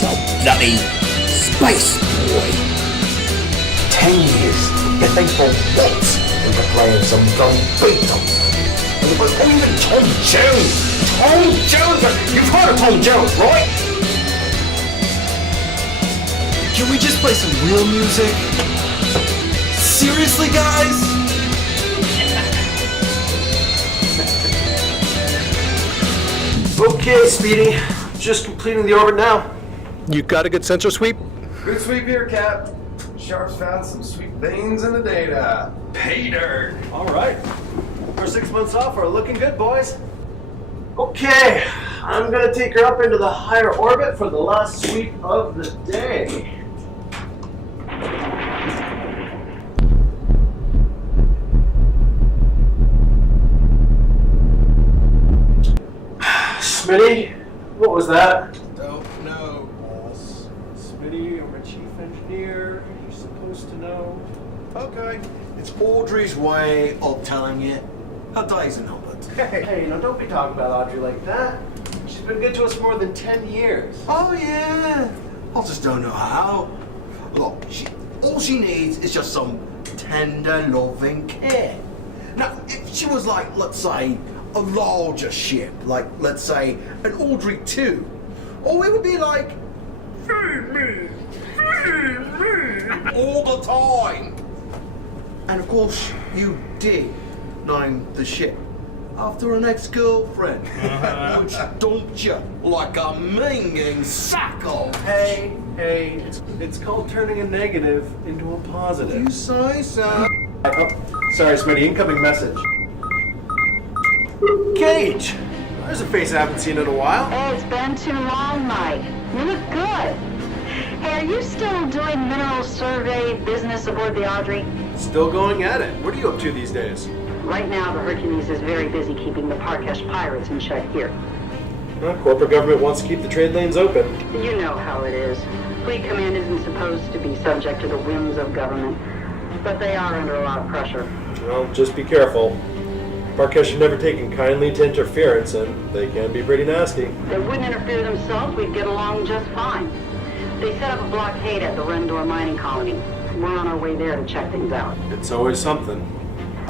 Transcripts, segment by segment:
so bloody space, boy. 10 years, yet they fall once into playing some dumb Beatles. And it was even Tom Jones! Tom Jones! You've heard of Tom Jones, right? Can we just play some real music? Seriously, guys? Okay, Speedy. Just completing the orbit now. You got a good sensor sweep? Good sweep here, Cap. Sharps found some sweet veins in the data. Pay dirt. All right. Our 6 months off are looking good, boys. Okay, I'm gonna take her up into the higher orbit for the last sweep of the day. Smitty, what was that? Don't know, boss. Smitty, I'm a chief engineer. You're supposed to know. Okay. It's Audrey's way of telling you her days are numbered. Hey, now don't be talking about Audrey like that. She's been good to us more than 10 years. Oh, yeah. I just don't know how. Look, all she needs is just some tender, loving care. Now, if she was like, let's say, a larger ship, like, let's say, an Audrey 2, or it would be like, feed me, all the time. And of course, you did name the ship after an ex-girlfriend, which dumped you like a minging sack of. Hey, it's called turning a negative into a positive. You say so. Oh, sorry, Smitty, incoming message. Gage! There's a face I haven't seen in a while. Hey, it's been too long, Mike. You look good. Hey, are you still doing mineral survey business aboard the Audrey? Still going at it. What are you up to these days? Right now, the Hercules is very busy keeping the Parkesh pirates in check here. Well, corporate government wants to keep the trade lanes open. You know how it is. Fleet Command isn't supposed to be subject to the whims of government, but they are under a lot of pressure. Well, just be careful. Parkesh have never taken kindly to interference, and they can be pretty nasty. If they wouldn't interfere themselves, we'd get along just fine. They set up a blockade at the Rendor mining colony. We're on our way there to check things out. It's always something.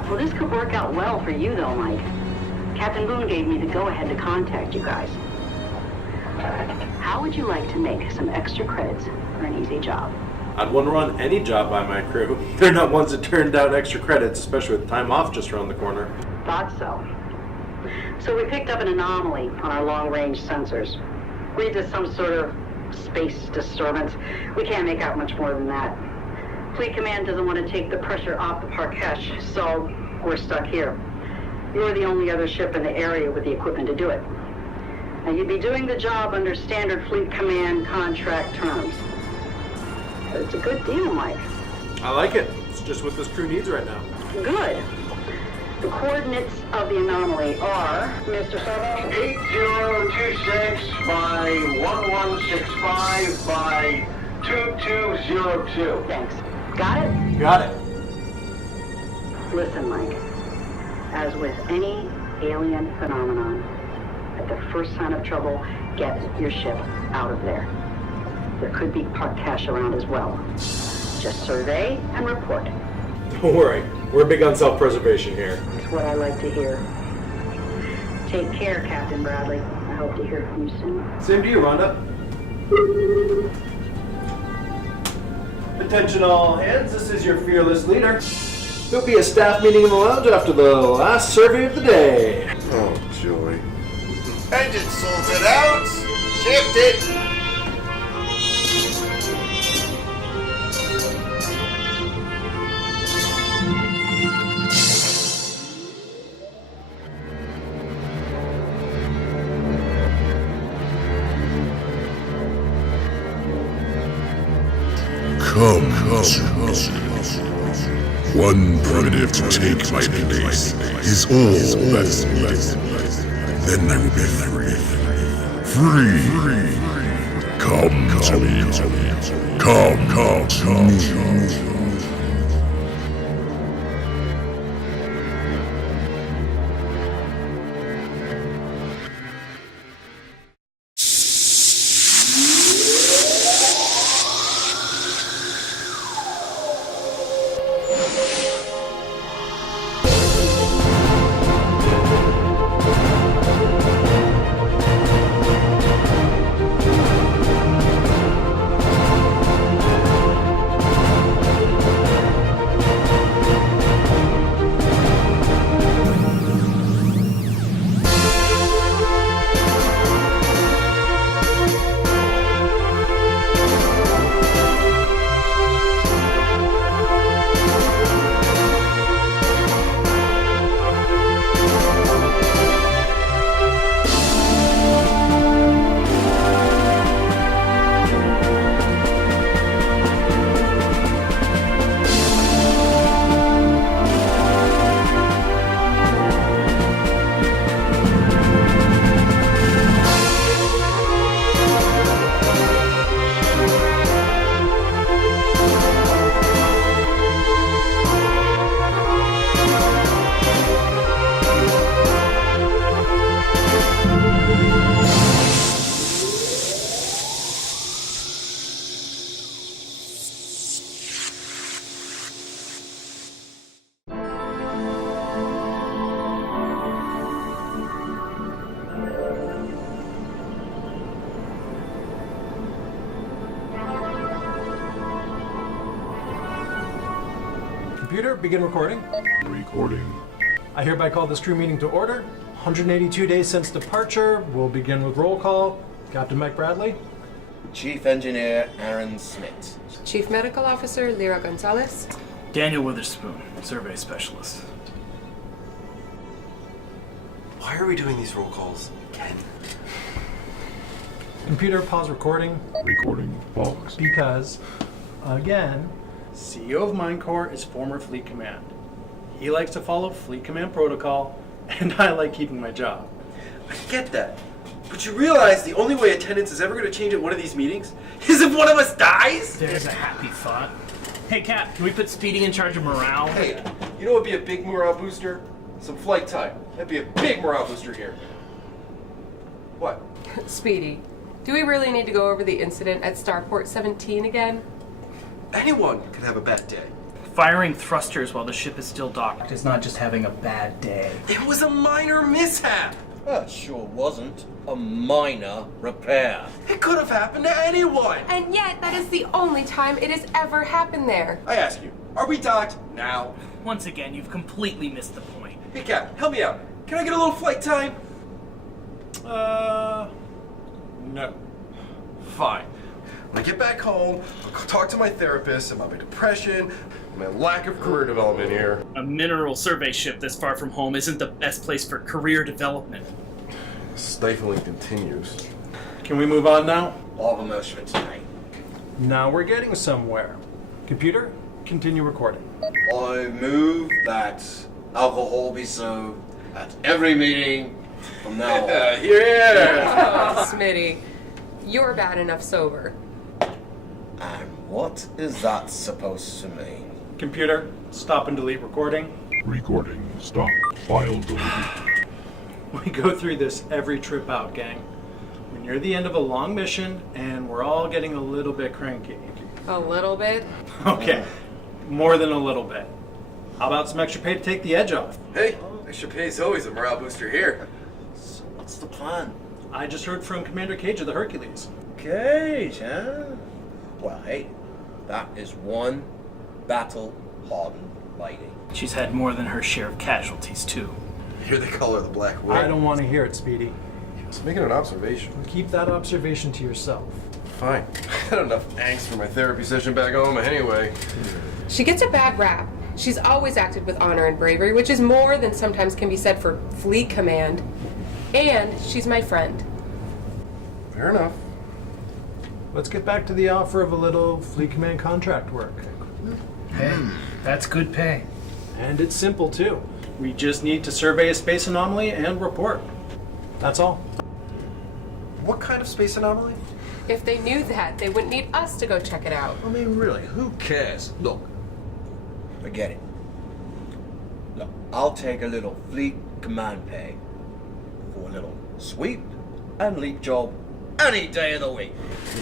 Well, this could work out well for you, though, Mike. Captain Boone gave me the go-ahead to contact you guys. How would you like to make some extra credits for an easy job? I'd want to run any job by my crew. They're not ones that turn down extra credits, especially with time off just around the corner. Thought so. So we picked up an anomaly on our long-range sensors. Reads as some sort of space disturbance. We can't make out much more than that. Fleet Command doesn't want to take the pressure off the Parkesh, so we're stuck here. You're the only other ship in the area with the equipment to do it. Now, you'd be doing the job under standard Fleet Command contract terms. But it's a good deal, Mike. I like it. It's just what this crew needs right now. Good. The coordinates of the anomaly are, Mr. Servo? 8026 by 1165 by 2202. Thanks. Got it? Got it. Listen, Mike. As with any alien phenomenon, at the first sign of trouble, get your ship out of there. There could be Parkesh around as well. Just survey and report. Don't worry. We're big on self-preservation here. It's what I like to hear. Take care, Captain Bradley. I hope to hear from you soon. Same to you, Rhonda. Attention all hands, this is your fearless leader. There'll be a staff meeting in the lounge after the last survey of the day. Oh, joy. Engine sorted out. Shift it. Come. One primitive to take my place is all that is needed. Then I will be free. Come to me. Come to me. Computer, begin recording. Recording. I hereby call this crew meeting to order. 182 days since departure. We'll begin with roll call. Captain Mike Bradley. Chief Engineer Aaron Smith. Chief Medical Officer Lyra Gonzalez. Daniel Witherspoon, Survey Specialist. Why are we doing these roll calls again? Computer, pause recording. Recording. Pause. Because, again, CEO of MineCore is former Fleet Command. He likes to follow Fleet Command protocol, and I like keeping my job. I get that. But you realize the only way attendance is ever going to change at one of these meetings is if one of us dies? There's a happy thought. Hey, Cap, can we put Speedy in charge of morale? Hey, you know what would be a big morale booster? Some flight time. That'd be a big morale booster here. What? Speedy, do we really need to go over the incident at Starport 17 again? Anyone could have a bad day. Firing thrusters while the ship is still docked is not just having a bad day. It was a minor mishap. Sure wasn't. A minor repair. It could have happened to anyone. And yet, that is the only time it has ever happened there. I ask you, are we docked now? Once again, you've completely missed the point. Hey, Cap, help me out. Can I get a little flight time? No. Fine. When I get back home, I'll talk to my therapist about my depression, my lack of career development here. A mineral survey ship this far from home isn't the best place for career development. Stifling continues. Can we move on now? All the motion tonight. Now we're getting somewhere. Computer, continue recording. I move that alcohol be served at every meeting from now on. Yeah. Smitty, you're bad enough sober. And what is that supposed to mean? Computer, stop and delete recording. Recording. Stop. File deleted. We go through this every trip out, gang. When you're at the end of a long mission and we're all getting a little bit cranky. A little bit? Okay, more than a little bit. How about some extra pay to take the edge off? Hey, extra pay is always a morale booster here. So what's the plan? I just heard from Commander Cage of the Hercules. Cage, huh? Well, hey, that is one battle-hardened lady. She's had more than her share of casualties, too. Here they call her the Black Widow. I don't want to hear it, Speedy. Just making an observation. Keep that observation to yourself. Fine. I had enough angst for my therapy session back home anyway. She gets a bad rap. She's always acted with honor and bravery, which is more than sometimes can be said for Fleet Command. And she's my friend. Fair enough. Let's get back to the offer of a little Fleet Command contract work. Hey, that's good pay. And it's simple, too. We just need to survey a space anomaly and report. That's all. What kind of space anomaly? If they knew that, they wouldn't need us to go check it out. I mean, really, who cares? Look, Forget it. Look, I'll take a little fleet command pay for a little sweep and leap job any day of the week.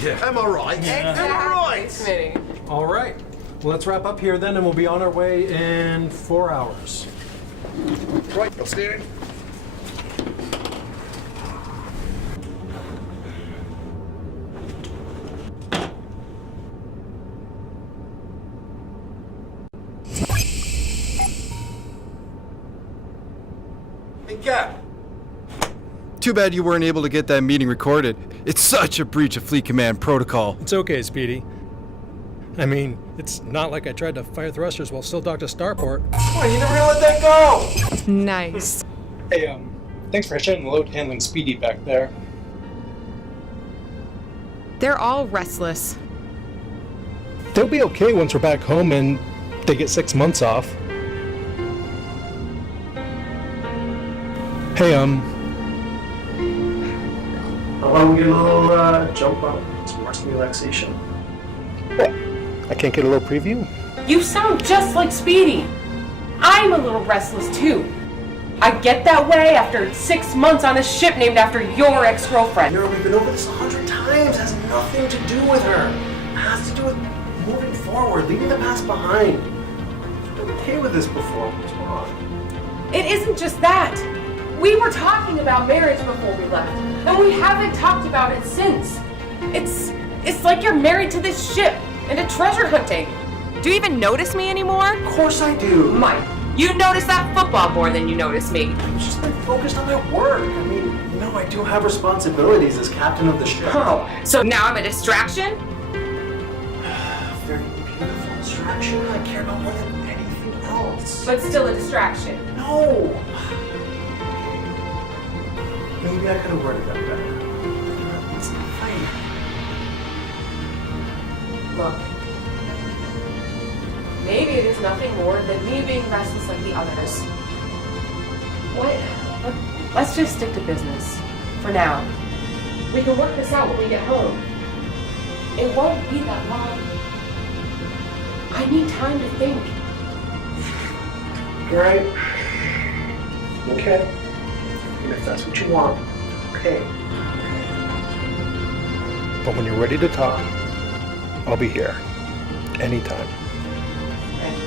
Yeah. am I right? Am I right? Smitty. All right. Well, let's wrap up here then, and we'll be on our way in 4 hours. Right, outstanding. Hey, Cap. Too bad you weren't able to get that meeting recorded. It's such a breach of Fleet Command protocol. It's okay, Speedy. I mean, it's not like I tried to fire thrusters while still docked to Starport. Why, you never gonna let that go? Nice. Hey, thanks for shedding the load handling Speedy back there. They're all restless. They'll be okay once we're back home and they get 6 months off. Hey, How about we get a little jump on some rest and relaxation? what? I can't get a little preview? You sound just like Speedy. I'm a little restless too. I get that way after 6 months on a ship named after your ex-girlfriend. Nero, we've been over this 100 times. It has nothing to do with her. It has to do with moving forward, leaving the past behind. I've been okay with this before. What's wrong? It isn't just that. We were talking about marriage before we left, and we haven't talked about it since. It's like you're married to this ship and to treasure hunting. Do you even notice me anymore? Of course I do. Mike, you notice that football more than you notice me. I've just been focused on my work. I mean, you know, I do have responsibilities as captain of the ship. Oh, so now I'm a distraction? Very beautiful distraction. I care about more than anything else. But still a distraction. No! Maybe I could have worded that better. It's not fine. Look, maybe it is nothing more than me being restless like the others. Let's just stick to business. For now. We can work this out when we get home. It won't be that long. I need time to think. Right? Okay. And if that's what you want, okay. But when you're ready to talk, I'll be here. Anytime. Thanks.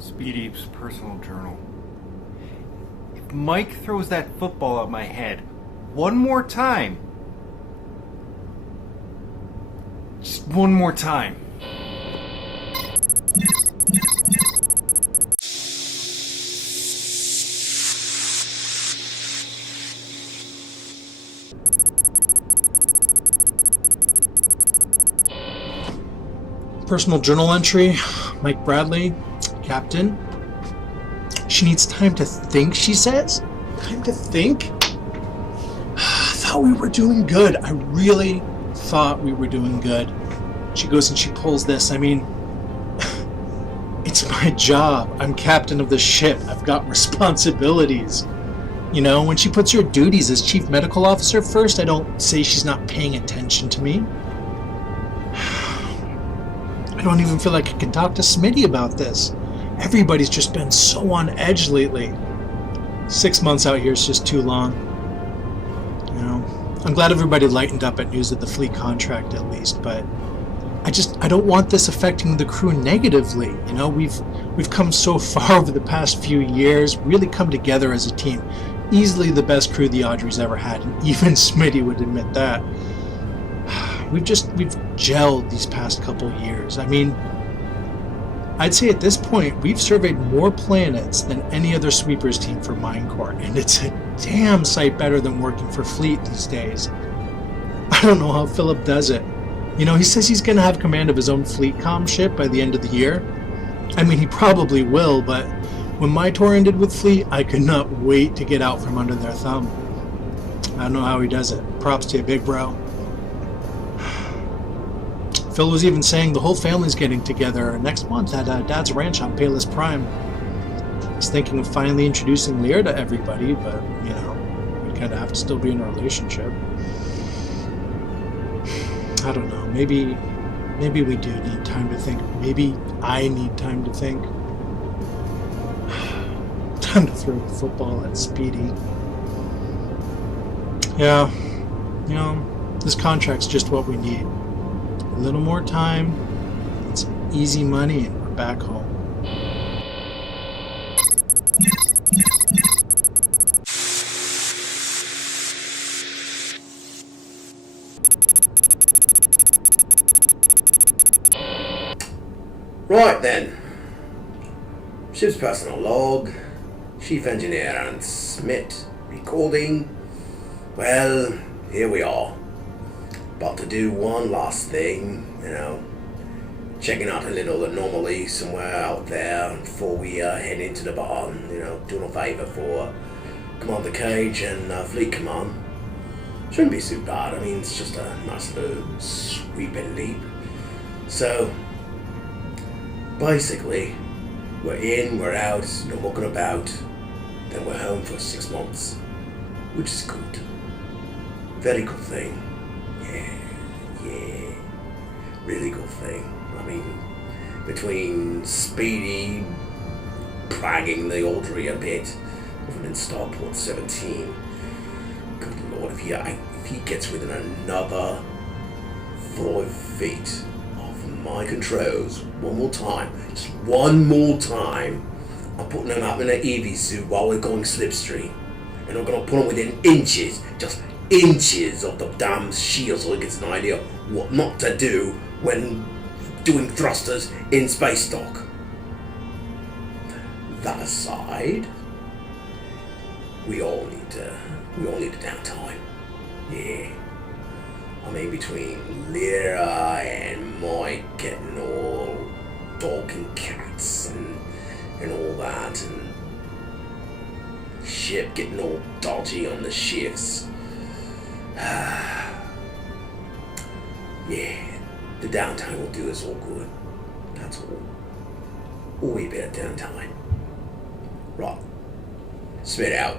Speedy's personal journal. If Mike throws that football at my head one more time, just one more time, Personal journal entry, Mike Bradley, Captain. She needs time to think, she says? Time to think? I thought we were doing good. I really thought we were doing good. She goes and she pulls this. I mean, it's my job. I'm captain of the ship. I've got responsibilities. You know, when she puts her duties as chief medical officer first, I don't say she's not paying attention to me. I don't even feel like I can talk to Smitty about this. Everybody's just been so on edge lately. 6 months out here is just too long. You know, I'm glad everybody lightened up at news of the fleet contract at least, but I don't want this affecting the crew negatively. You know, we've come so far over the past few years, really come together as a team. Easily the best crew the Audrey's ever had, and even Smitty would admit that. We've gelled these past couple years. I mean, I'd say at this point, we've surveyed more planets than any other sweepers team for MineCore, and it's a damn sight better than working for Fleet these days. I don't know how Philip does it. You know, he says he's going to have command of his own fleet comm ship by the end of the year. I mean, he probably will, but when my tour ended with Fleet, I could not wait to get out from under their thumb. I don't know how he does it. Props to you, big bro. Phil was even saying the whole family's getting together next month at Dad's ranch on Payless Prime. He's thinking of finally introducing Lear to everybody, but, you know, we kind of have to still be in a relationship. I don't know. Maybe we do need time to think. Maybe I need time to think. Time to throw the football at Speedy. Yeah, you know, this contract's just what we need. A little more time, and some easy money, and we're back home. Right then. Ship's personal log, chief engineer and Smith recording. Well, here we are. About to do one last thing, you know, checking out a little anomaly somewhere out there before we head into the barn, you know, doing a favour for Commander Cage and Fleet Command. Shouldn't be too bad. I mean, it's just a nice little sweep and leap. So, basically, we're in, we're out, no mucking about, then we're home for 6 months, which is good. Very good thing. Yeah, really good thing. I mean, between Speedy, pragging the Audrey a bit. Over in Starport 17. Good lord, if he gets within another 5 feet of my controls one more time, just one more time, I'm putting him up in an EV suit while we're going slipstream. And I'm gonna put him within inches, just inches of the damn shield so he gets an idea what not to do when doing thrusters in space dock. That aside, we all need a downtime. Yeah. I mean, between Lyra and Mike getting all dog and cats and all that, and ship getting all dodgy on the shifts. Yeah, the downtime will do us all good. That's all. A wee bit of downtime. Right. Spit out.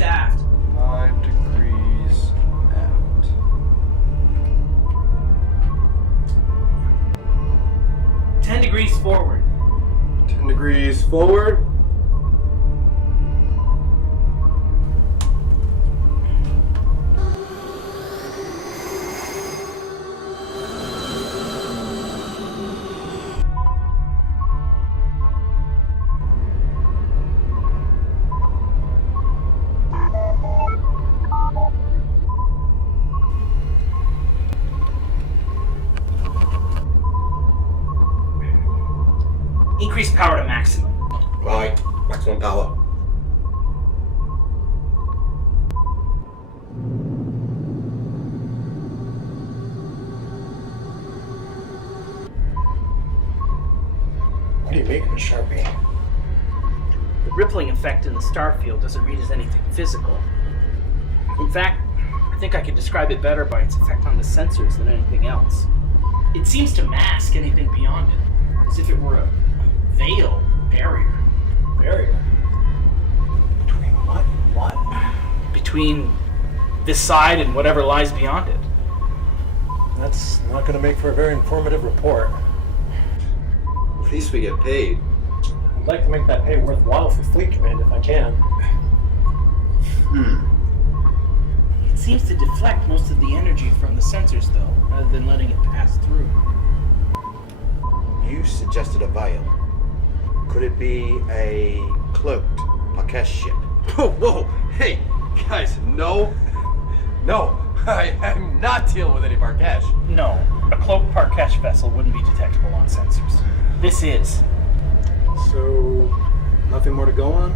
Aft. 5 degrees aft. 10 degrees forward. 10 degrees forward. Increase power to maximum. Right, maximum power. What do you make of it, Sharpie? The rippling effect in the star field doesn't read as anything physical. In fact, I think I could describe it better by its effect on the sensors than anything else. It seems to mask anything beyond it, as if it were a veil, barrier. Barrier? Between what and what? Between this side and whatever lies beyond it. That's not going to make for a very informative report. At least we get paid. I'd like to make that pay worthwhile for Fleet Command if I can. It seems to deflect most of the energy from the sensors, though, rather than letting it pass through. You suggested a veil. Could it be a cloaked Parkesh ship? Whoa, hey, guys, no, I'm not dealing with any Parkesh. No, a cloaked Parkesh vessel wouldn't be detectable on sensors. This is. So, nothing more to go on?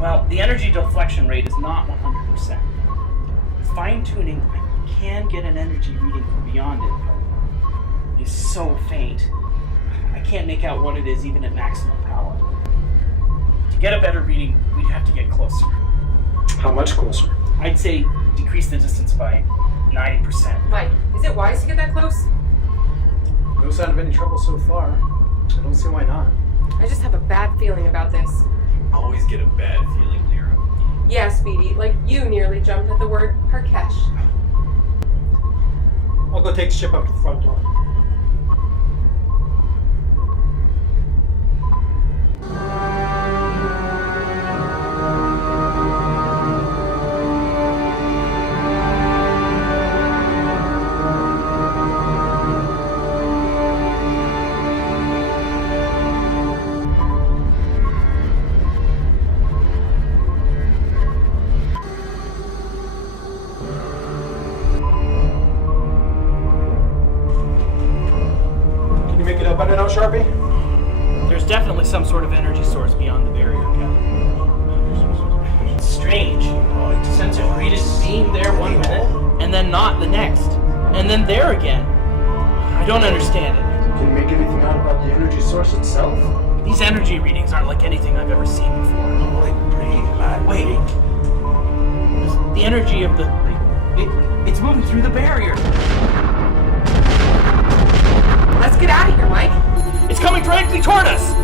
Well, the energy deflection rate is not 100%. Fine-tuning, I can get an energy reading from beyond it, but it's so faint. I can't make out what it is even at maximum power. To get a better reading, we'd have to get closer. How much closer? I'd say decrease the distance by 90%. Mike, is it wise to get that close? No sign of any trouble so far. I don't see why not. I just have a bad feeling about this. Always get a bad feeling, Lyra. Yeah, Speedy, like you nearly jumped at the word Parkesh. I'll go take the ship up to the front door. Better now, Sharpie? There's definitely some sort of energy source beyond the barrier, Captain. It's strange. Sensors read it being there one minute, and then not the next. And then there again. I don't understand it. Can you make anything out about the energy source itself? These energy readings aren't like anything I've ever seen before. Like pretty high. Wait. The energy of the... It's moving through the barrier. Let's get out of here, Mike. It's coming directly toward us!